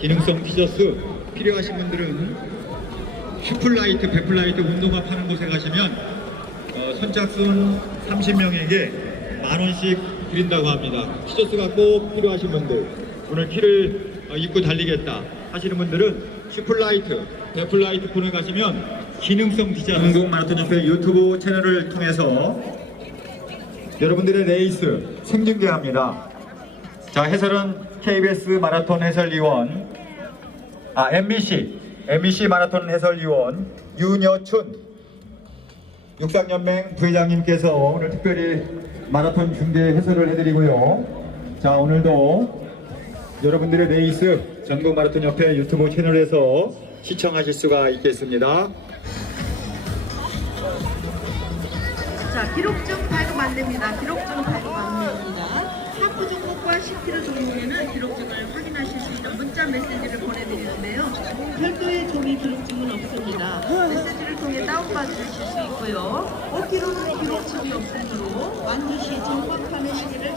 기능성 티셔츠 필요하신 분들은 슈플라이트, 베플라이트 운동화 파는 곳에 가시면 어, 선착순 30명에게 만 원씩 드린다고 합니다. 티셔츠가 꼭 필요하신 분들 오늘 키를 어, 입고 달리겠다 하시는 분들은 슈플라이트, 베플라이트 코너에 가시면 기능성 디자인 한국 마라톤 협회 유튜브 채널을 통해서 여러분들의 레이스 생중계합니다. 자 해설은 KBS 마라톤 해설위원 아 MBC MBC 마라톤 해설위원 윤여춘 육상연맹 부회장님께서 오늘 특별히 마라톤 중계 해설을 해드리고요. 자 오늘도 여러분들의 레이스 전국 마라톤 협회 유튜브 채널에서 시청하실 수가 있겠습니다. 자, 기록증 발급 안 됩니다. 기록증 발급 안 됩니다. 하프 종목과 10km 종목에는 기록증을 확인하실 수 있는 문자 메시지를 보내드리는데요. 별도의 종이 기록증은 없습니다. 메시지를 통해 다운받으실 수 있고요. 5km는 기록증이 없으므로 반드시 정확함의 시기를